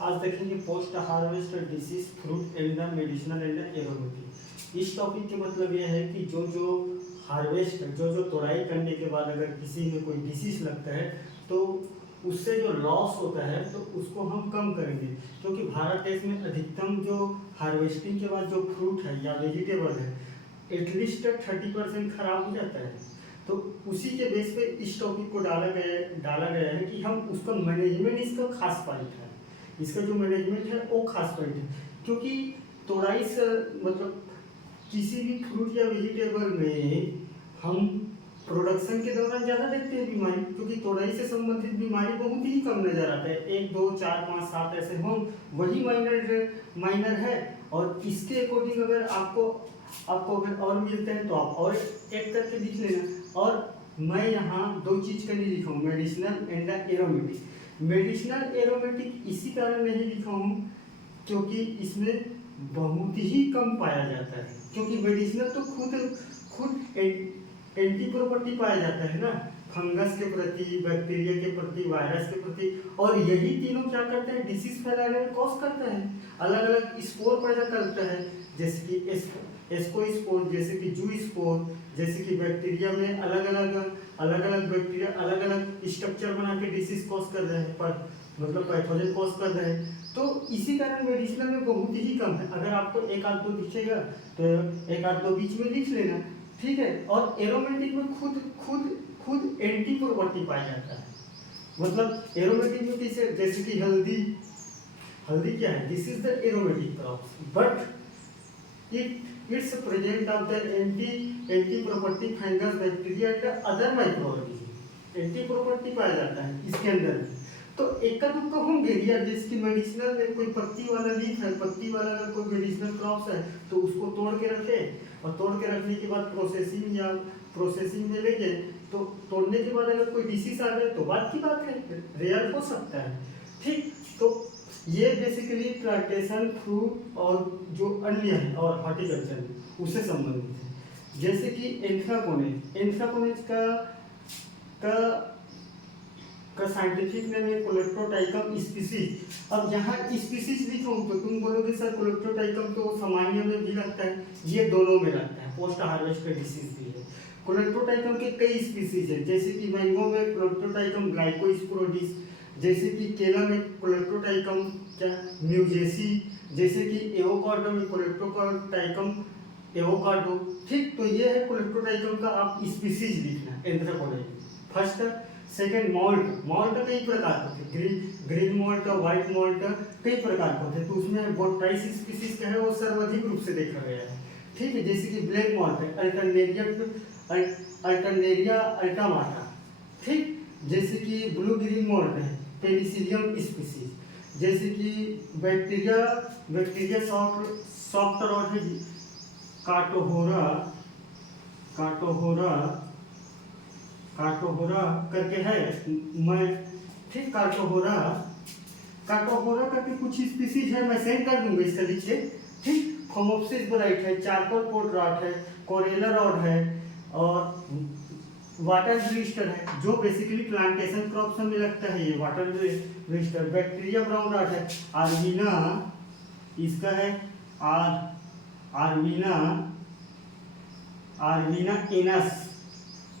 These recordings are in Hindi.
आज देखेंगे post harvest disease fruit and the medicinal and aromatic. इस टॉपिक के मतलब ये है कि जो हार्वेस्ट जो तोड़ाई करने के बाद अगर किसी में कोई डिसीज लगता है तो उससे जो लॉस होता है तो उसको हम कम करेंगे, क्योंकि भारत देश में अधिकतम जो हार्वेस्टिंग के बाद जो फ्रूट है या वेजिटेबल है एटलीस्ट 30% खराब हो जाता है। तो उसी के बेस पे इस टॉपिक को डाला गया है कि हम उसका मैनेजमेंट, इसका खास पॉइंट है, इसका जो मैनेजमेंट है वो खास पॉइंट है। क्योंकि तोड़ाई से मतलब किसी भी फ्रूट या वेजिटेबल में हम प्रोडक्शन के दौरान ज़्यादा देखते हैं बीमारी, क्योंकि तोड़ाई से संबंधित बीमारी बहुत ही कम नजर आता है। 1 2 4 5 7 ऐसे हों, वही माइनर है। और इसके अकॉर्डिंग अगर आपको अगर और मिलते हैं तो आप और एक करके लिख लेना। और मैं यहाँ 2 चीज़ का नहीं लिखा हूँ, medicinal and aromatic. Medicinal aromatic इसी कारण नहीं लिखा हूँ क्योंकि इसमें बहुत ही कम पाया जाता है, क्योंकि मेडिसिनल तो खुद एंटी प्रॉपर्टी पाया जाता है ना, फंगस के प्रति, बैक्टीरिया के प्रति, वायरस के प्रति। और यही तीनों क्या करते हैं, डिसीज फैलाने में कॉज करता है, अलग अलग स्पोर पैदा करता है, जैसे कि एस्कोस्पोर, जैसे कि जू स्पोर, जैसे कि बैक्टीरिया में अलग अलग बैक्टीरिया अलग अलग स्ट्रक्चर बना के डिसीज कॉज कर रहे हैं, पर मतलब पैथोजन कॉज कर रहे हैं। तो इसी कारण मेडिसिनल में बहुत ही कम है। अगर आपको 1 आध 2 दिखेगा तो 1 आध 2 बीच में लिख लेना, ठीक है। और एरोमेटिक में खुद एंटी प्रॉपर्टी पाया जाता है। मतलब एरोमेटिक में जैसे कि हल्दी क्या है, this is the aromatic crop, but it's present of the anti property fungus, bacteria and other microorganism. Anti property पाया जाता है इसके अंदर। तो एक का दुक्का होंगे यार, जिसकी मेडिसिनल में कोई पत्ती वाला लीफ है, पत्ती वाला अगर कोई मेडिसिनल क्रॉप्स है तो उसको तोड़ के रखे, और तोड़ के रखने के बाद प्रोसेसिंग में लेके, तो तोड़ने के बाद अगर कोई डिसीज आ जाए तो बात की बात है, रेयर हो सकता है, ठीक। तो ये बेसिकली प्लांटेशन, फ्रूट और जो अन्य है और हॉर्टिकल्चर उससे संबंधित है। जैसे कि एंथ्राकोनेज का साइंटिफिक नेम है कोलेप्टोटाइकम स्पीसीज। अब यहाँ स्पीसीज लिखा हूँ तो तुम बोलोगे सर कोलेप्टोटाइकम तो सामान्य में भी लगता है, ये दोनों में लगता है, पोस्ट हार्वेस्ट का डिसीज भी है। कोलेप्टोटाइकम के कई स्पीसीज है, जैसे कि मैंगो में कोलेप्टोटाइकम ग्लाइकोस्पोरोडिस, जैसे कि केला में कोलेप्टोटाइकम न्यूजेसी, जैसे कि एवोकाडो में कोलेप्टोटाइकम एवोकाडो, ठीक। तो ये है कोलेप्टोटाइकम का आप स्पीसीज लिखना एंथ्राकोनेज। फर्स्ट सेकेंड मॉल्ट कई प्रकार होते हैं, ग्रीन मॉल्ट, व्हाइट मॉल्ट, कई प्रकार के होते हैं। तो उसमें बोटाइस स्पीसीज का है वो सर्वाधिक रूप से देखा गया है, ठीक है। जैसे कि ब्लैक मॉल्ट है अल्टरनेरिया अल्टामाटा, ठीक। जैसे कि ब्लू ग्रीन मॉल्ट है पेनिसिलियम स्पीसीज, जैसे कि बैक्टीरिया सॉफ्ट रॉड है काटोहोरा करके है, मैं ठीक काटोहोरा करके कुछ स्पीसीज है, मैं सेंड कर दूंगा इसका नीचे, ठीक। फोमोप्सिस ब्राइट है, चारकोल पोर्ट रॉट है, कोरेला रॉड है, और वाटर ब्लिस्टर है जो बेसिकली प्लांटेशन क्रॉप्स में लगता है। ये water blister, bacteria brown rot है, आर्मीना, इसका है आर्मीना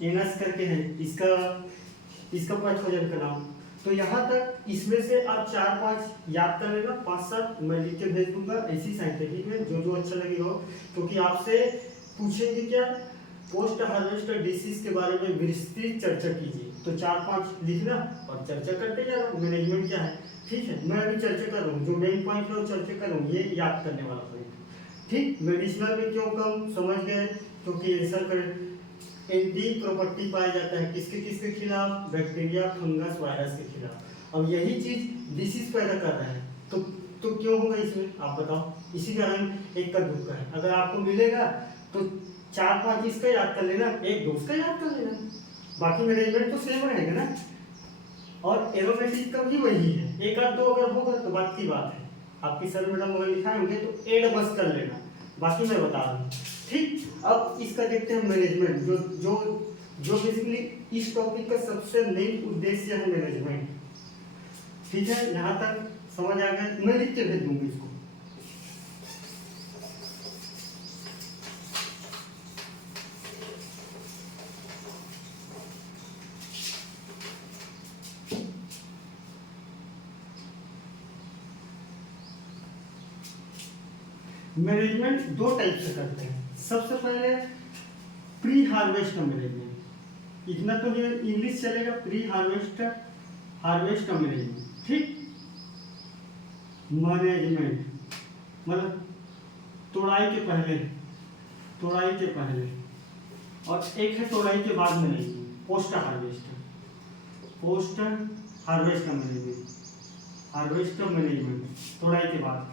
एनस करके है इसका पैथोजन का नाम। तो यहाँ तक इसमें से आप 4-5 याद कर लेना, 5-7 मैं लिख के भेज दूंगा ऐसी साइंटिफिक में जो अच्छा लगे हो, क्योंकि आपसे पूछेंगे क्या पोस्ट हार्वेस्ट डिसीज के बारे में विस्तृत चर्चा कीजिए, तो 4-5 लिखना और चर्चा करते जाना मैनेजमेंट क्या है, ठीक है। मैं अभी चर्चा कर रहा हूँ, जो मेन पॉइंट है वो चर्चा कर रहा हूँ, ये याद करने वाला पॉइंट, ठीक। मेडिसिनल में क्यों कम समझ गए, क्योंकि ऐसा एंटी प्रॉपर्टी पाया जाता है किसके खिलाफ, बैक्टीरिया, फंगस, वायरस के खिलाफ। अब यही चीज डिसीज पैदा कर रहा है तो क्यों होगा इसमें, आप बताओ। इसी कारण एक का दुक्का है, अगर आपको मिलेगा तो 4-5 इसका याद कर लेना, 1-2 उसका याद कर लेना, बाकी मैनेजमेंट तो सेम रहेगा ना। और एरोमेटिक का भी वही है, 1 आध 2 अगर होगा तो बात की बात है, आपकी सर मैडम अगर लिखाए होंगे तो एड बस कर लेना, बाकी मैं बता दूँ, ठीक। अब इसका देखते हैं मैनेजमेंट, जो बेसिकली इस टॉपिक का सबसे मेन उद्देश्य है मैनेजमेंट, ठीक है। यहाँ तक समझ आ गया? मैं लिख के भेज दूंगी इसको। मैनेजमेंट दो टाइप से करते हैं। सबसे पहले प्री हार्वेस्ट का मैनेजमेंट, इतना तो ये इंग्लिश चलेगा, प्री हार्वेस्ट हार्वेस्ट का मैनेजमेंट, ठीक। मैनेजमेंट मतलब तोड़ाई के पहले, तोड़ाई के पहले, और एक है तोड़ाई के बाद management, post harvest, post harvest का मैनेजमेंट, हार्वेस्ट का मैनेजमेंट तोड़ाई के बाद,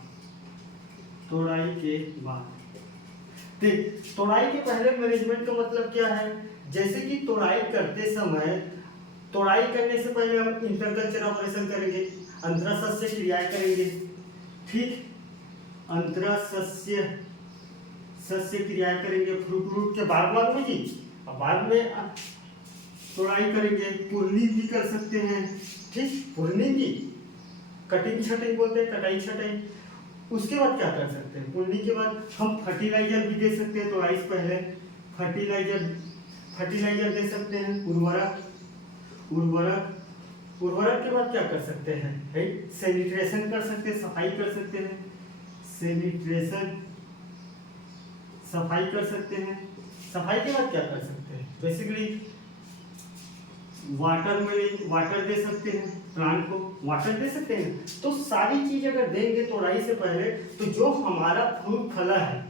तोड़ाई के बाद। देख, तोड़ाई के पहले मैनेजमेंट का मतलब क्या है? जैसे कि तोड़ाई करते समय, तोड़ाई करने से पहले हम इंटरकल्चर ऑपरेशन करेंगे, अंतरसस्य क्रियाएं करेंगे, ठीक। अंतरसस्य सस्य क्रियाएं करेंगे फ्रूट के बाद में जी, और बाद में तोड़ाई करेंगे। पुर्निंग भी कर सकते हैं, ठीक। पुर्निंग की कटिंग छटिंग बोलते हैं, कटाई छटाई। उसके बाद क्या कर सकते हैं? पुर्निंग के बाद हम फर्टिलाइजर भी दे सकते हैं। तोड़ाई से पहले फर्टिलाइजर, फर्टिलाइजर दे सकते हैं। उर्वरक, उर्वरक, उर्वरक के बाद क्या कर सकते हैं? सैनिटेशन कर सकते हैं, सफाई कर सकते हैं, सैनिटेशन सफाई कर सकते हैं। सफाई के बाद क्या कर सकते हैं? बेसिकली वाटर में वाटर दे सकते हैं, प्लांट को वाटर दे सकते हैं। तो सारी चीज अगर देंगे तोड़ाई से पहले, तो जो हमारा फ्रूट फला है,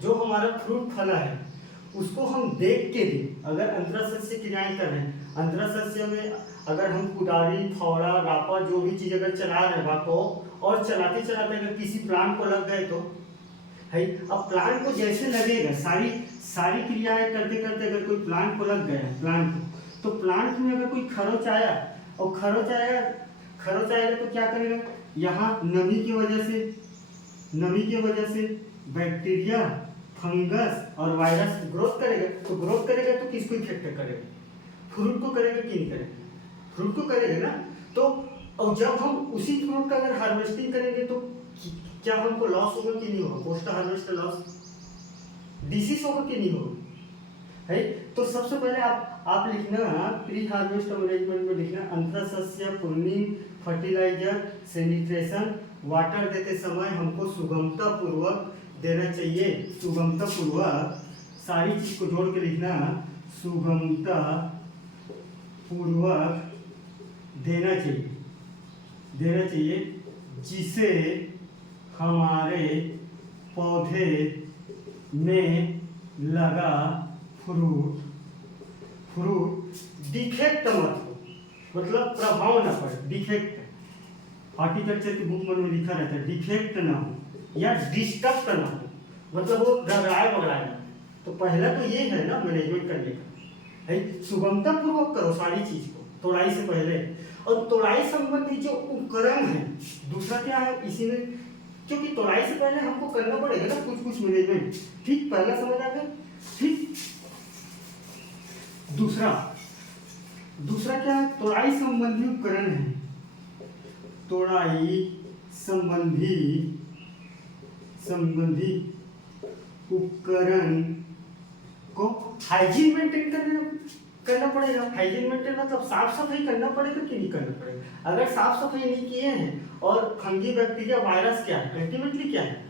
जो हमारा फ्रूट फला है उसको हम देख के भी, अगर अंतरसस्य क्रियाएं कर रहे हैं, अंतरसस्य में अगर हम कुदारी, फावड़ा, रापा जो भी चीज अगर चला रहे हैं को, और चलाते चलाते अगर किसी प्लांट को लग गए तो है, अब प्लांट को जैसे लगेगा, सारी सारी क्रियाएं करते करते अगर कोई प्लांट को लग गया, प्लांट को, तो प्लांट में अगर कोई खरोच आया, और खरोच आएगा तो क्या करेगा? यहाँ नमी की वजह से बैक्टीरिया, फंगस और वायरस ग्रोथ करेगा। तो ग्रोथ करेगा तो किसको इफेक्ट करेगा? फ्रूट को करेगा कि नहीं करेगा? फ्रूट को करेगा ना। तो और जब हम उसी फ्रूट का अगर हार्वेस्टिंग करेंगे तो क्या हमको लॉस होगा कि नहीं होगा? पोस्ट हार्वेस्ट का लॉस, डिसीज होगा कि नहीं होगा? है। तो सबसे पहले आप लिखना प्री हार्वेस्ट मैनेजमेंट में लिखना अंतरसस्य, पुर्निंग, फर्टिलाइजर, सैनिटेशन, वाटर देते समय हमको सुगमता पूर्वक देना चाहिए। सुगमता पूर्वक सारी चीज को जोड़ के लिखना, सुगमता पूर्वक देना चाहिए, जिसे हमारे पौधे में लगा फ्रूट डिफेक्ट मत हो, मतलब प्रभाव ना पड़े। डिफेक्ट हॉर्टिकल्चर की बुक में लिखा रहता है, डिफेक्ट ना हो या डिस्टर्ब ना हो, मतलब वो गड़बड़ाए बगड़ाए ना। तो पहला तो ये है ना मैनेजमेंट करने का, है सुगमता पूर्वक करो सारी चीज को तोड़ाई से पहले। और तोड़ाई संबंधी जो उपकरण है, दूसरा क्या है इसी में, क्योंकि तोड़ाई से पहले हमको करना पड़ेगा ना कुछ मैनेजमेंट, ठीक। पहला समझ आ गया, ठीक। दूसरा क्या है? तोड़ाई संबंधी उपकरण है। तोड़ाई संबंधी उपकरण को हाइजीन मेंटेन करना पड़ेगा। हाइजीन मेंटेन मतलब साफ सफाई करना पड़ेगा कि नहीं करना पड़ेगा? अगर साफ सफाई नहीं किए हैं और फंगी, बैक्टीरिया, वायरस क्या है, अल्टीमेटली क्या है?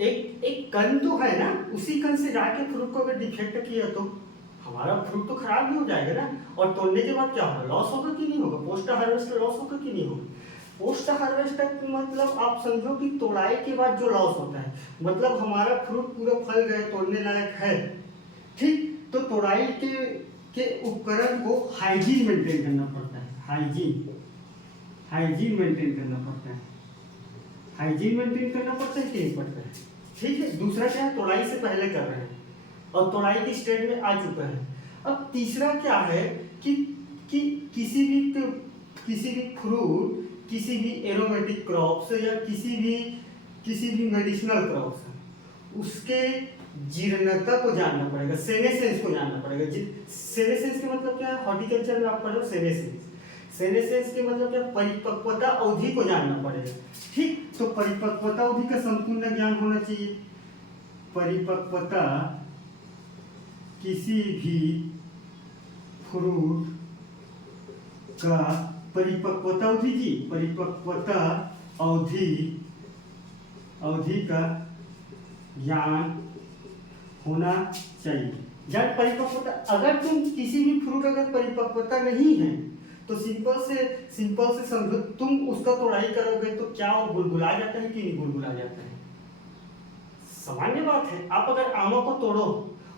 एक कण तो है ना, उसी कण से जाके फ्रूट को अगर डिफेक्ट किया तो हमारा फ्रूट तो खराब ही हो जाएगा ना। और तोड़ने के बाद क्या होगा? लॉस होगा कि नहीं होगा? पोस्ट हार्वेस्ट का लॉस होगा कि नहीं होगा? पोस्ट हार्वेस्ट का मतलब आप समझो कि तोड़ाई के बाद जो लॉस होता है, मतलब हमारा फ्रूट पूरा फल गए, तोड़ने लायक है, ठीक। तो तोड़ाई के उपकरण को हाइजीन मेंटेन करना पड़ता है। हाइजीन मेंटेन करना पड़ता है। हाइजीन मेंटेन करना पड़ता है कि नहीं पड़ता है? ठीक है। दूसरा क्या है? तोड़ाई से पहले कर रहे हैं और तोड़ाई की स्टेज में आ चुका है। अब तीसरा क्या है कि किसी भी फ्रूट, किसी भी एरोमेटिक क्रॉप्स या किसी भी मेडिसिनल क्रॉप्स, उसके जीर्णता को जानना पड़ेगा, सेनेसेंस को जानना पड़ेगा। सेनेसेंस का मतलब क्या है? हॉर्टिकल्चर में आप पढ़ो सेनेसेंस। सेनेसेंस के मतलब क्या, परिपक्वता अवधि को जानना पड़ेगा। ठीक, तो परिपक्वता अवधि का संपूर्ण ज्ञान होना चाहिए। परिपक्वता किसी भी फ्रूट का परिपक्वता अवधि जी, परिपक्वता अवधि का ज्ञान होना चाहिए। जब परिपक्वता, अगर तुम किसी भी फ्रूट अगर परिपक्वता नहीं है तो सिंपल से समझो, तुम उसका तोड़ाई करोगे तो क्या वो गुलगुला जाता है कि नहीं गुलगुला जाता है? सामान्य बात है। आप अगर आमा को तोड़ो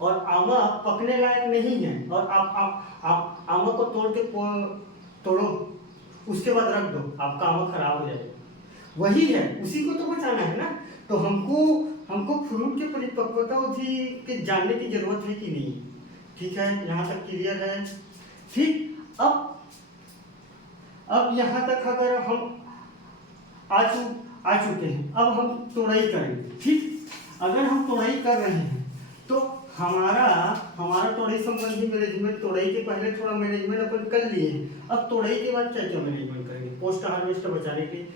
और आमा पकने लायक नहीं है और आप आमा को तोड़ो, उसके बाद रख दो, आपका आमा खराब हो जाएगा। वही है, उसी को तो बचाना है ना। तो हमको फ्रूट के परिपक्वता अवधि के जानने की जरूरत है कि नहीं? ठीक है, यहाँ तक क्लियर है। ठीक, अब यहाँ तक अगर हम आ चुके हैं, अब हम तोड़ाई करेंगे। ठीक, अगर हम तोड़ाई कर रहे हैं तो हमारा तोड़ाई संबंधी मैनेजमेंट, तोड़ाई के पहले थोड़ा मैनेजमेंट अपन कर लिए। अब तोड़ाई के बाद क्या क्या मैनेजमेंट करेंगे पोस्ट हार्वेस्ट बचाने के लिए?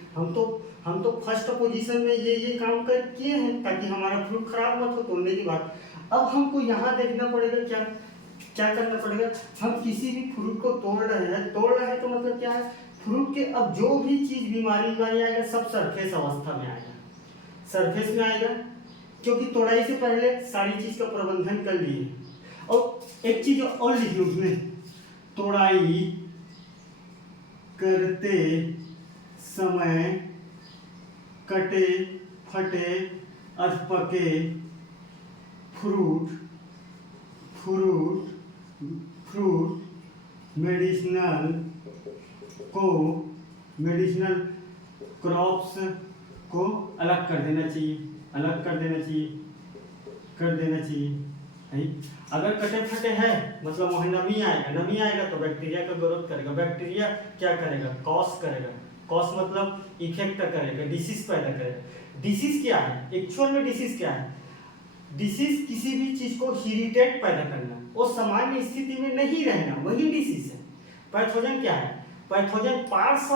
हम तो फर्स्ट पोजीशन में ये काम कर किए हैं ताकि हमारा फ्रूट खराब मत हो तोड़ने के बाद। अब हमको यहाँ देखना पड़ेगा क्या करना पड़ेगा। हम किसी भी फ्रूट को तोड़ रहे हैं तो मतलब क्या है, फ्रूट के अब जो भी चीज बीमारी आएगा सब सरफेस अवस्था में आएगा, सरफेस में आएगा, क्योंकि तोड़ाई से पहले सारी चीज का प्रबंधन कर लिए। और एक चीज और लिखी उसमें, तोड़ाई करते समय कटे फटे अधपके फ्रूट मेडिसिनल क्रॉप्स को अलग कर देना चाहिए। नहीं, अगर कटे फटे है मतलब वहाँ नमी आएगा तो बैक्टीरिया का ग्रोथ करेगा। बैक्टीरिया क्या करेगा? कॉज करेगा। कॉज मतलब इफेक्ट करेगा, डिसीज पैदा करेगा। डिसीज क्या है एक्चुअल में? डिसीज क्या है? डिसीज किसी भी चीज को इरिटेट पैदा करना, वो सामान्य स्थिति में नहीं रहना, वही डिसीज है। पैथोजन क्या है? Pathogen parts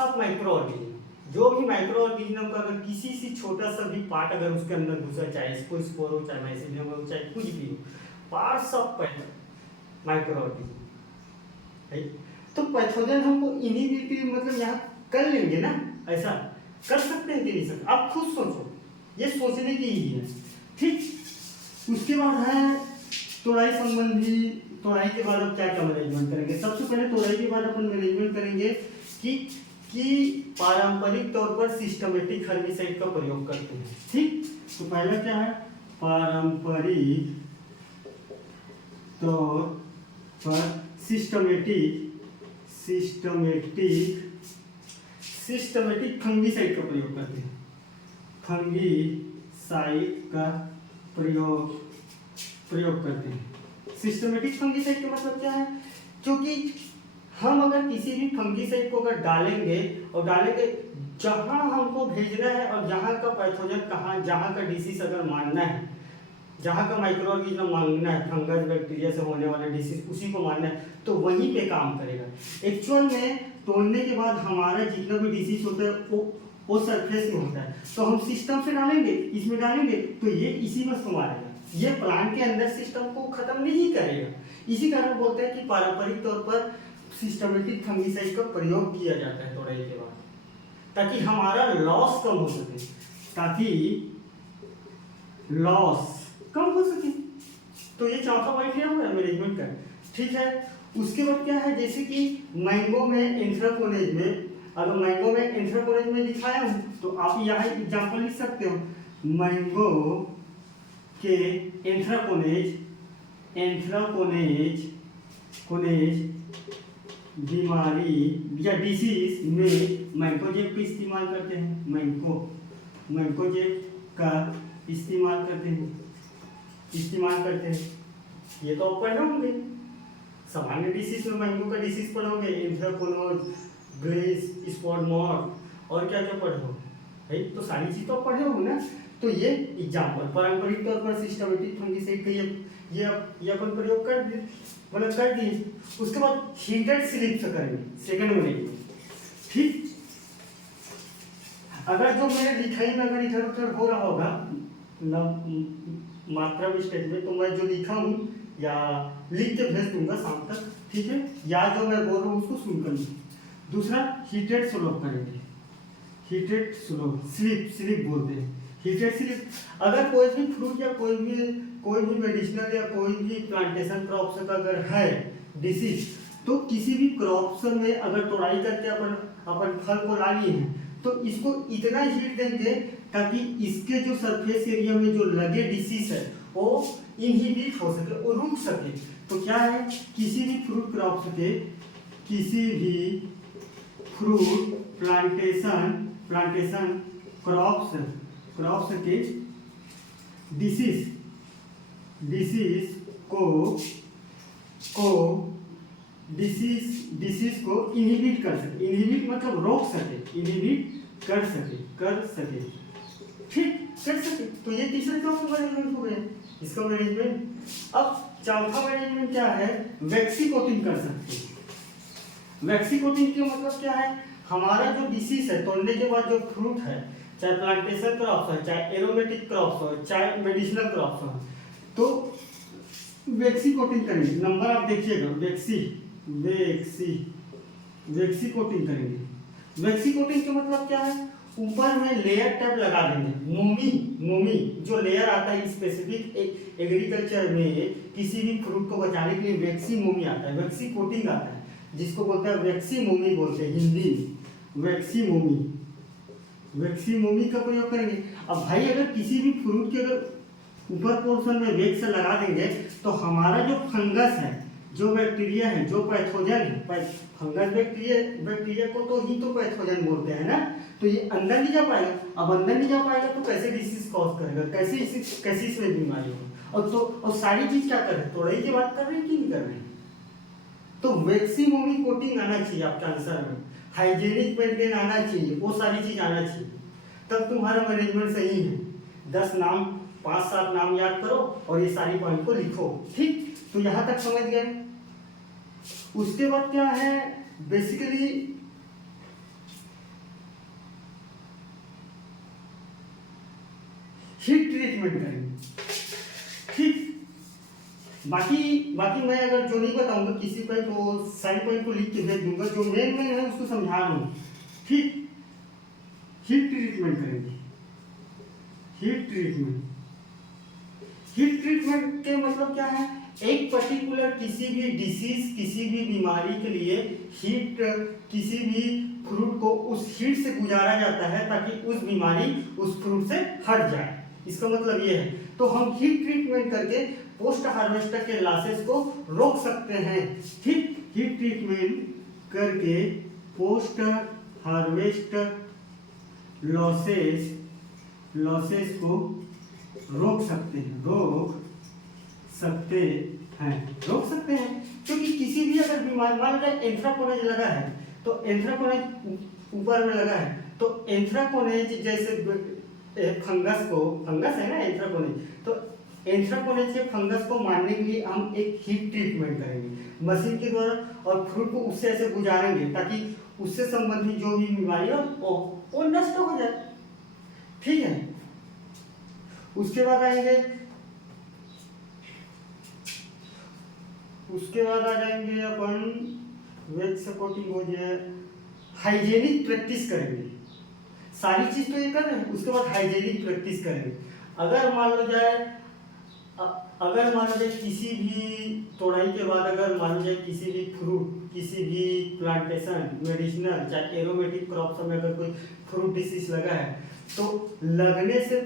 of micro organism, जो भी माइक्रो ऑर्गेनिज्म का अगर किसी से छोटा सा भी पार्ट अगर उसके अंदर घुसा, चाहे इसको स्पोर हो, चाहे माइसीलियम हो, चाहे कुछ भी हो, पार्ट्स ऑफ माइक्रो ऑर्गेनिज्म। तो पैथोजन हमको इनहिबिट मतलब यहाँ कर लेंगे ना, ऐसा कर सकते हैं कि नहीं सकते? आप खुद सोचो, ये सोचने की ही है। ठीक, उसके बाद है तोड़ाई संबंधी। तोड़ाई के बाद अब क्या क्या मैनेजमेंट करेंगे? सबसे पहले तोड़ाई के बाद अपन मैनेजमेंट करेंगे कि पारंपरिक तौर पर सिस्टमेटिक हर्बिसाइड का प्रयोग करते हैं। ठीक, तो पहला क्या है? पारंपरिक तौर पर सिस्टमेटिक फंगीसाइड का प्रयोग करते हैं। फंगीसाइड का प्रयोग करते हैं। सिस्टमेटिक फंगीसाइड का मतलब क्या है? क्योंकि हम अगर किसी भी फंगीसाइड को अगर डालेंगे जहां हमको भेजना है और जहां का पैथोजन कहाँ, जहां का डिसीज अगर मारना है, जहां का माइक्रो ऑर्गेनिज्म मारना है, फंगस बैक्टीरिया से होने वाला डिसीज उसी को मारना है, तो वहीं पे काम करेगा। एक्चुअल में तोड़ने के बाद हमारा जितना भी डिसीज होता है वो सरफेस में होता है, तो हम सिस्टम से डालेंगे, इसमें डालेंगे तो ये इसी में मारेगा, ये प्लांट के अंदर सिस्टम को खत्म नहीं करेगा। इसी कारण बोलते हैं कि पारंपरिक तौर पर सिस्टमेटिक फंगीसाइड का प्रयोग किया जाता है तोड़ाई के बाद, ताकि हमारा लॉस कम हो सके, तो ये चौथा पॉइंट है मैनेजमेंट का। ठीक है, उसके बाद क्या है? जैसे कि मैंगो में एंथ्राकोनेज में दिखाया हूं, तो आप यहाँ एग्जांपल लिख सकते हो। मैंगो के एंथ्राकोनेज बीमारी या डिसीज में मैंकोजेब का इस्तेमाल करते हैं। मैंकोजेब का इस्तेमाल करते हैं। ये तो आप पढ़े होंगे, सामान्य डिसीज में मैंगो का डिसीज पढ़ोगे, एंथ्राकोनोज, ग्लेज, स्पॉट मॉथ और क्या क्या पढ़े हो भाई, तो सारी चीज तो पढ़े हो ना। तो ये एग्जाम्पल पारंपरिक तौर पर सिस्टमेटिक फंगिसाइड का ये अपन प्रयोग कर दिए, मतलब कर दिए। उसके बाद हीटेड स्लिप से करेंगे सेकंड में। ठीक, अगर जो मेरे लिखाई में अगर इधर उधर हो रहा होगा मात्रा मिस्टेक में, तो मैं जो लिखा हूँ या लिख के भेज दूंगा शाम तक, ठीक है, या जो मैं बोल रहा हूँ उसको सुन कर लीजिए। दूसरा हीटेड स्लोप करेंगे, हीटेड स्लोप स्लिप बोलते हैं, हीटेड स्लिप। अगर कोई भी फ्रूट या कोई भी मेडिसिनल या कोई भी प्लांटेशन क्रॉप्स का अगर है डिसीज, तो किसी भी क्रॉप्स में अगर तोड़ाई करके अपन फल को ला लिए हैं, तो इसको इतना हीट देंगे ताकि इसके जो सरफेस एरिया में जो लगे डिसीज है वो इनहिबिट हो सके, वो रुक सके। तो क्या है, किसी भी फ्रूट क्रॉप्स के, किसी भी फ्रूट प्लांटेशन क्रॉप्स के डिसीज को इनहिबिट कर सके, इनहिबिट मतलब रोक सके, इनहिबिट कर सके, ठीक, कर सके। तो ये तीसरा क्रॉप मैनेजमेंट हो गया इसका मैनेजमेंट। अब चौथा मैनेजमेंट क्या है, वैक्सी कोटिंग कर सकते हैं। वैक्सी कोटिंग का मतलब क्या है, हमारा जो डिसीज है तोड़ने के बाद जो फ्रूट है, चाहे प्लांटेशन क्रॉप्स है, चाहे एरोमेटिक क्रॉप्स हो, चाहे मेडिसिनल क्रॉप्स हो, तो वैक्सी कोटिंग करेंगे। नंबर आप देखिएगा, वैक्सी कोटिंग करेंगे। वैक्सी कोटिंग का मतलब क्या है, ऊपर में लेयर टाइप लगा देंगे। मोमी जो लेयर आता है स्पेसिफिक एग्रीकल्चर में किसी भी फ्रूट को बचाने के लिए वैक्सी मोमी आता है, वैक्सी कोटिंग आता है, जिसको बोलते हैं वैक्सी मोमी बोलते हैं हिंदी में, वैक्सी मोमी का प्रयोग करेंगे। अब भाई अगर किसी भी फ्रूट के अगर ऊपर पोर्शन में वैक्स लगा देंगे, तो हमारा जो फंगस है, जो बैक्टीरिया है, जो पैथोजन है, फंगस बैक्टीरिया को तो ही तो पैथोजन बोलते हैं ना, तो ये अंदर नहीं जा पाएगा। अब अंदर नहीं जा पाएगा तो कैसे डिसीज कॉज करेगा, कैसे इसमें बीमारी होगी। और सारी चीज क्या कर रहे हैं, तोड़ाई की बात कर रहे हैं कि नहीं कर रहे हैं। तो वैक्सीमोमी कोटिंग आना चाहिए आपके आंसर में, हाइजेनिक मेंटेन आना चाहिए, वो सारी चीज आना चाहिए, तब तुम्हारा मैनेजमेंट सही है। 10 नाम 5-7 नाम याद करो और ये सारी पॉइंट को लिखो, ठीक। तो यहाँ तक समझ गए। उसके बाद क्या है, बेसिकली हीट ट्रीटमेंट करेंगे, ठीक। बाकी मैं अगर जो नहीं बताऊंगा किसी पर, तो सारी पॉइंट को लिख के भेज दूंगा, जो मेन है उसको समझा रहा हूँ, ठीक। हीट ट्रीटमेंट करेंगे, हीट ट्रीटमेंट के मतलब क्या है, एक पर्टिकुलर किसी भी डिसीज, किसी भी बीमारी के लिए हीट, किसी भी फ्रूट को उस हीट से गुजारा जाता है ताकि उस बीमारी उस फ्रूट से हट जाए। इसका मतलब ये है। तो हम हीट ट्रीटमेंट करके पोस्ट हार्वेस्टर के लॉसेस को रोक सकते हैं, ठीक। हीट ट्रीटमेंट करके पोस्ट हार्वेस्ट लॉसेस को रोक सकते हैं, क्योंकि किसी भी अगर बीमारी, मान लो एंथ्राकोनेज लगा है, तो एंथ्राकोनेज ऊपर में लगा है, तो एंथ्राकोनेज जैसे फंगस है ना एंथ्राकोनेज, तो एंथ्राकोनेज से फंगस को मारने के लिए हम एक हीट ट्रीटमेंट करेंगे मशीन के द्वारा, और फ्रूट को उससे ऐसे गुजारेंगे ताकि उससे संबंधित जो भी बीमारी हो वो नष्ट हो जाए, ठीक है। उसके बाद आ जाएंगे अपन, वैक्स कोटिंग हो जाए, हाइजेनिक प्रैक्टिस करेंगे। सारी चीज तो ये कर रहे हैं, उसके बाद हाइजेनिक प्रैक्टिस करेंगे। अगर मान लो जाए किसी भी तोड़ाई के बाद, अगर मान लो जाए किसी भी फ्रूट, किसी भी प्लांटेशन, मेडिसिनल चाहे एरोमेटिक क्रॉप्स में अगर कोई फ्रूट डिसीज लगा है, तो लगने से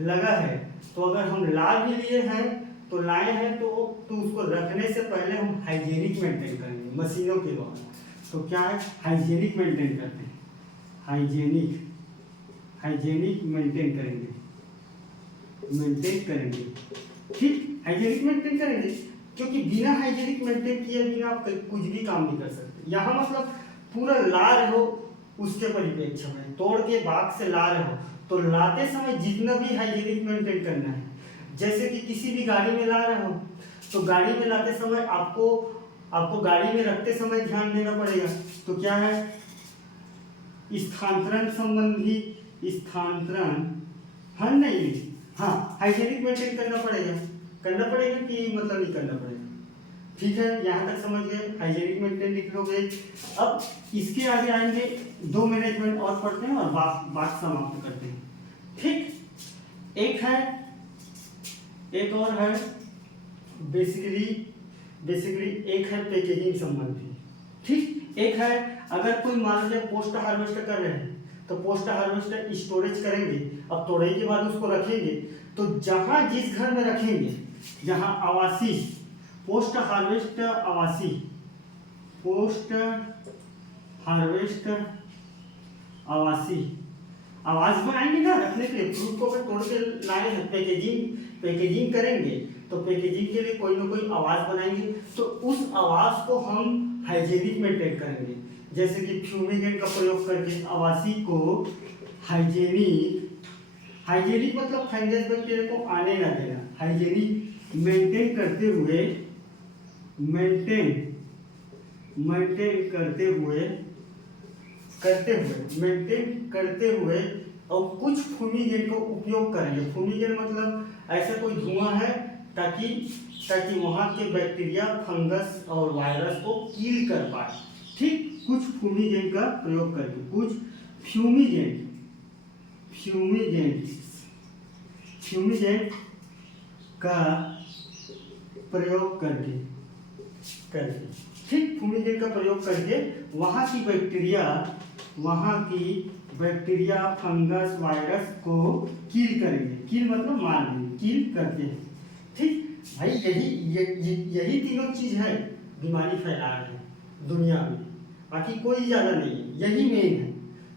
लगा है, तो अगर हम ला भी लिए हैं, तो लाए हैं, तो उसको रखने से पहले हम हाइजेनिक मेंटेन करेंगे मशीनों के द्वारा। तो क्या है, हाइजेनिक मेंटेन करते हैं, हाइजेनिक मेंटेन करेंगे, ठीक। हाइजेनिक मेंटेन करेंगे, क्योंकि बिना हाइजेनिक मेंटेन किए बिना आप कुछ भी काम नहीं कर सकते। यहाँ मतलब पूरा ला रहे हो उसके परिप्रेक्ष्य में, तोड़ के बाग से ला रहे हो, तो लाते समय जितना भी हाइजीनिक मेंटेन करना है, जैसे कि किसी भी गाड़ी में ला रहे हो तो गाड़ी में लाते समय आपको गाड़ी में रखते समय ध्यान देना पड़ेगा। तो क्या है, स्थानांतरण संबंधी हाइजीनिक मेंटेन करना पड़ेगा कि मतलब नहीं करना पड़ेगा। ठीक है, यहाँ तक समझ गए, हाइजीनिक मेंटेन लिख लोगे। अब इसके आगे आएंगे, 2 मैनेजमेंट और पढ़ते हैं और बात समाप्त करते हैं। ठीक, एक और है बेसिकली एक है पैकेजिंग संबंधी। ठीक, एक है अगर कोई मान लीजिए पोस्ट हार्वेस्टर कर रहे हैं तो पोस्ट हार्वेस्टर स्टोरेज करेंगे, अब तोड़ाई के बाद उसको रखेंगे, तो जहां जिस घर में रखेंगे, जहां आवासीय पोस्ट हार्वेस्टर आवास बनाएंगे ना रखने के लिए। फ्रूट को अगर तोड़ के लाए हैं, पैकेजिंग करेंगे तो पैकेजिंग के लिए कोई ना कोई आवास बनाएंगे, तो उस आवास को हम हाइजीनिक मेंटेन करेंगे। जैसे कि फ्यूमिगेंट का प्रयोग करके आवासी को हाइजीनिक मतलब फंगस बैक्टीरिया को आने ना देना। हाइजीनिक मेंटेन करते हुए और कुछ फूमिगेंट का उपयोग करेंगे। फूमिगेंट मतलब ऐसा कोई धुआं है ताकि वहाँ के बैक्टीरिया, फंगस और वायरस को किल कर पाए। ठीक, कुछ फूमिगेंट का प्रयोग करके, कुछ फ्यूमिगेंट का प्रयोग करके ठीक, फूमिगेंट का प्रयोग करके वहाँ की बैक्टीरिया, फंगस, वायरस को किल करेंगे। किल मतलब मार देंगे, किल करते हैं। ठीक भाई, यही तीनों चीज है बीमारी फैला रहे हैं दुनिया में, बाकी कोई ज्यादा नहीं है, यही मेन है।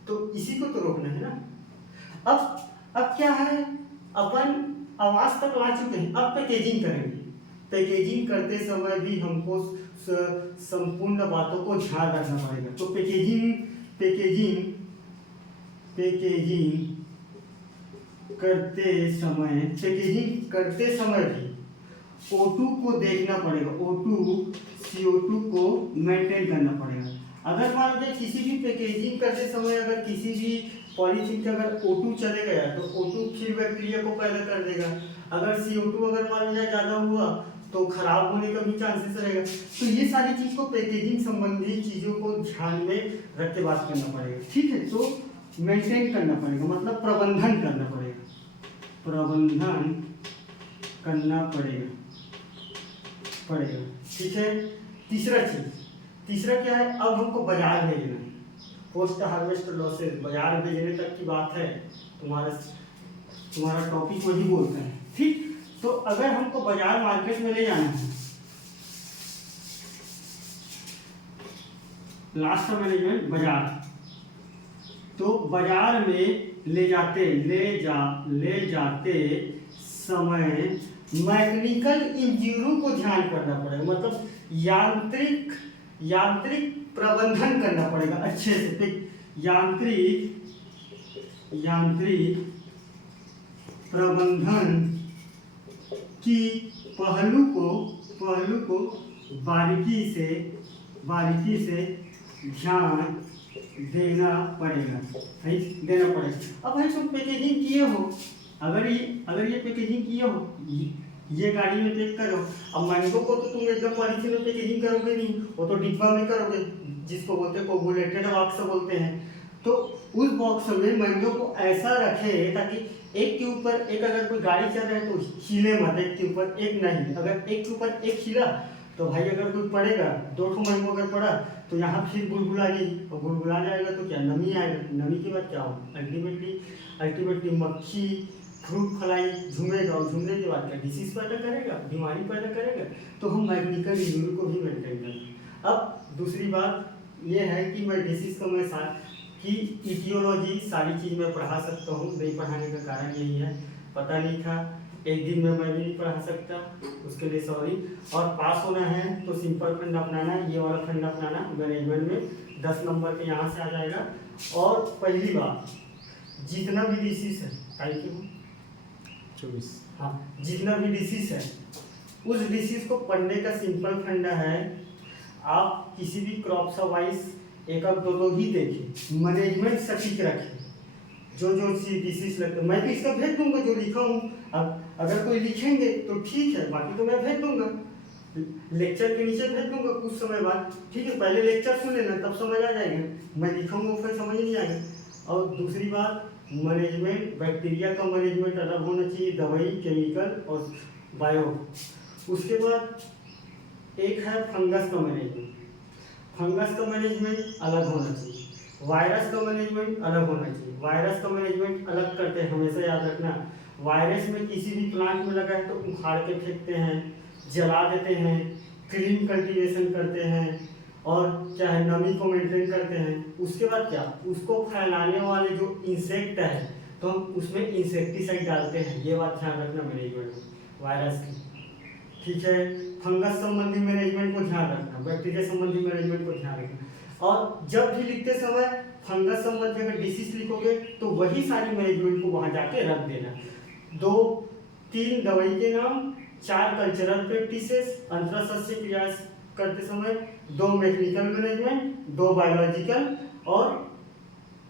तो इसी को तो रोकना है ना। अब क्या है, अपन आवाज तक ला चुके हैं, अब पैकेजिंग करेंगे। पैकेजिंग करते समय भी हमको संपूर्ण बातों को ध्यान रखना पड़ेगा। तो पैकेजिंग करते समय भी O2 को देखना पड़ेगा, O2 CO2 को मेंटेन करना पड़ेगा। अगर मान लीजिए किसी भी पैकेजिंग करते समय अगर किसी भी पॉलीथीन का अगर O2 चले गया तो O2 फिर बैक्टीरिया को पैदा कर देगा। अगर CO2 अगर मान लीजिए ज़्यादा हुआ तो खराब होने का भी चांसेस रहेगा। तो ये सारी चीज़ को पैकेजिंग संबंधी चीज़ों को ध्यान में रख के बात करना पड़ेगा। ठीक है, तो मेंटेन करना पड़ेगा मतलब प्रबंधन करना पड़ेगा। ठीक है, तीसरा क्या है, अब हमको बाजार भेजना है। पोस्ट हार्वेस्ट लॉसेस, बाजार भेजने तक की बात है, तुम्हारा टॉपिक वही बोलता है। ठीक, तो अगर हमको बाजार मार्केट में ले जाना है, लास्ट मैनेजमेंट बाजार, तो बाजार में ले जाते समय मैकेनिकल इंजीनियरों को ध्यान करना पड़ेगा, मतलब यांत्रिक प्रबंधन करना पड़ेगा अच्छे से। यांत्रिक प्रबंधन की पहलू को बारीकी से ध्यान देना पड़ेगा। अब भाई तुम पैकेजिंग किए हो, अगर ये पैकेजिंग किए हो, ये गाड़ी में पैक करो। अब मैंगो को तो तुम एकदम पॉलीथीन में पैकेजिंग करोगे नहीं, वो तो डिब्बा में करोगे, जिसको बोलते हैं कोगुलेटेड बॉक्स बोलते हैं। तो उस बॉक्स में मैंगो को ऐसा रखे ताकि एक के ऊपर एक, अगर कोई गाड़ी चल रहा है तो हिले मत, एक के ऊपर एक नहीं। अगर एक के ऊपर एक हिला तो भाई अगर कोई पड़ेगा, 2 मैंगो अगर पड़ा तो यहाँ फिर बुलबुला गई, और बुलबुला जाएगा तो क्या नमी आएगा। नमी के बाद क्या होगा, अल्टीमेटली मक्खी फ्रूट फ्लाई झूमेगा, और झूमने के बाद क्या डिसीज पैदा करेगा, बीमारी पैदा करेगा। तो हम मैकेनिकल इंजीनियर को भी मेंटेन करें। अब दूसरी बात यह है कि मैं डिसीज को मैं कि इटियोलॉजी सारी चीज़ मैं पढ़ा सकता हूँ, नहीं पढ़ाने का कारण यही है, पता नहीं था, एक दिन में मैं भी नहीं पढ़ा सकता, उसके लिए सॉरी। और पास होना है तो सिंपल फंड अपनाना, ये वाला फंड अपनाना, मैनेजमेंट में 10 नंबर के यहाँ से आ जाएगा। और पहली जितना भी डिसीज है टाइप के 24। हाँ, जितना भी डिसीज है उस डिसीज को पढ़ने का सिंपल फंडा है, आप किसी भी क्रॉप वाइज एक अब दो ही देखें, मैनेजमेंट सटीक रखें। जो जो चीज डिसीज लगता है मैं भी इसका भेज दूंगा जो लिखा हूँ। अब अगर कोई लिखेंगे तो ठीक है, बाकी तो मैं भेज दूंगा, लेक्चर के नीचे भेज दूंगा कुछ समय बाद। ठीक है, पहले लेक्चर सुन लेना तब समझ आ जाएगा, मैं लिखूंगा फिर समझ नहीं आएगा। और दूसरी बात, मैनेजमेंट, बैक्टीरिया का मैनेजमेंट अलग होना चाहिए, दवाई, केमिकल और बायो। उसके बाद एक है फंगस का मैनेजमेंट। फंगस का मैनेजमेंट अलग होना चाहिए, वायरस का मैनेजमेंट अलग होना चाहिए। वायरस का मैनेजमेंट अलग करते हैं, हमेशा याद रखना। वायरस में किसी भी प्लांट में लगा है तो उखाड़ के फेंकते हैं, जला देते हैं, क्लीन कल्टीवेशन करते हैं और क्या है, नमी को मेंटेन करते हैं। उसके बाद क्या, उसको फैलाने वाले जो इंसेक्ट है तो हम उसमें इंसेक्टिसाइड डालते हैं। ये बात ध्यान रखना मैनेजमेंट में वायरस की। ठीक है, फंगस संबंधी मैनेजमेंट को ध्यान रखना, बैक्टीरिया संबंधी मैनेजमेंट को ध्यान रखना। और जब भी लिखते समय फंगस संबंधी अगर डिसीज लिखोगे तो वही सारी मैनेजमेंट को वहां जाके रख देना। 2-3 दवाई के नाम, 4 कल्चरल प्रैक्टिसेस, अंतरसस्य प्रयास करते समय, 2 मैकेनिकल मैनेजमेंट, 2 बायोलॉजिकल और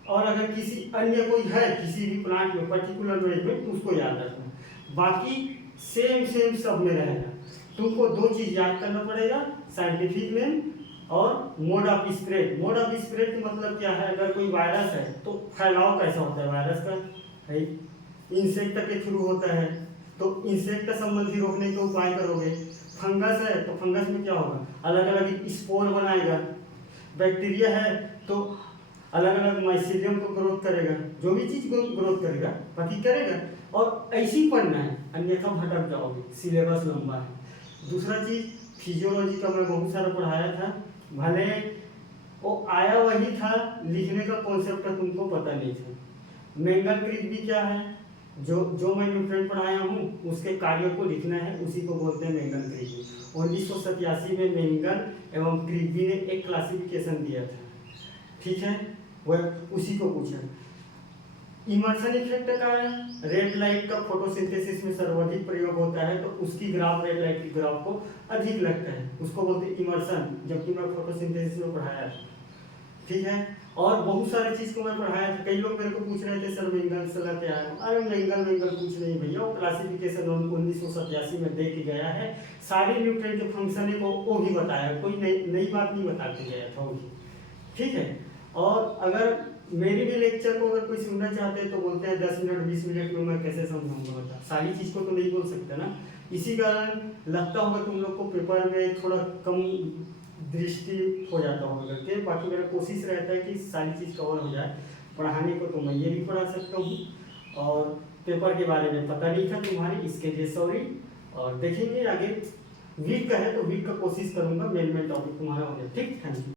अगर किसी अन्य कोई है किसी भी प्लांट में पर्टिकुलर मैनेजमेंट उसको याद रखना। बाकी सेम सब में रहेगा। तुमको 2 चीज याद करना पड़ेगा, साइंटिफिक नेम और mode of spread. Mode of spread का मतलब क्या है, अगर कोई वायरस है तो फैलाव कैसा होता है वायरस का, इंसेक्ट के थ्रू होता है, तो इंसेक्ट संबंधी रोकने के उपाय करोगे। फंगस है तो फंगस में क्या होगा, अलग अलग स्पोर बनाएगा। बैक्टीरिया है तो अलग अलग माइसीलियम को ग्रोथ करेगा, जो भी चीज ग्रोथ करेगा बाकी करेगा। और ऐसे ही पढ़ना है, अन्यथा भटक जाओगे, सिलेबस लंबा है। दूसरा चीज, फिजियोलॉजी का मैं बहुत सारा पढ़ाया था, भले वो आया वही था, लिखने का कॉन्सेप्ट तुमको पता नहीं था। मेंगल क्रिक भी क्या है, जो मैं न्यूट्रिएंट पढ़ाया हूँ उसके कार्यों को लिखना है, उसी को बोलते हैं मेंगल क्रिक। 1987 में मेंगल एवं क्रिक ने एक क्लासिफिकेशन दिया था। ठीक है, वह उसी को पूछा। इमर्शन इफेक्ट का है, रेड लाइट का फोटोसिंथेसिस में सर्वाधिक प्रयोग होता है तो उसकी ग्राफ रेड लाइट की ग्राफ को अधिक लगता है, उसको बोलते हैं इमर्शन, जबकि मैं फोटोसिंथेसिस में पढ़ाया था। ठीक है, और बहुत सारी चीज को मैं पढ़ाया था। कई लोग मेरे को पूछ रहे थे सर मेंगल सलाह क्या है, अरे मेंगल कुछ नहीं भैया, वो क्लासिफिकेशन 1987 में दे के गया है, सारे न्यूट्रिएंट के फंक्शन को वो भी बताया, कोई नई बात नहीं बता के गया था वो भी। ठीक है, और अगर मेरी भी लेक्चर को अगर कोई सुनना चाहते हैं तो बोलते हैं 10 मिनट 20 मिनट में मैं कैसे समझाऊंगा, बता सारी चीज को तो नहीं बोल सकते ना। इसी कारण लगता होगा तुम लोग को पेपर में थोड़ा कम दृष्टि हो जाता होगा करके, बाकी मेरा कोशिश रहता है कि सारी चीज कवर हो जाए। पढ़ाने को तो मैं ये भी पढ़ा सकता हूँ, और पेपर के बारे में पता नहीं था तुम्हारे, इसके लिए सॉरी। और देखेंगे आगे, वीक का है तो वीक का कोशिश करूंगा मेन टॉपिक तुम्हारा हो जाए। ठीक, थैंक यू।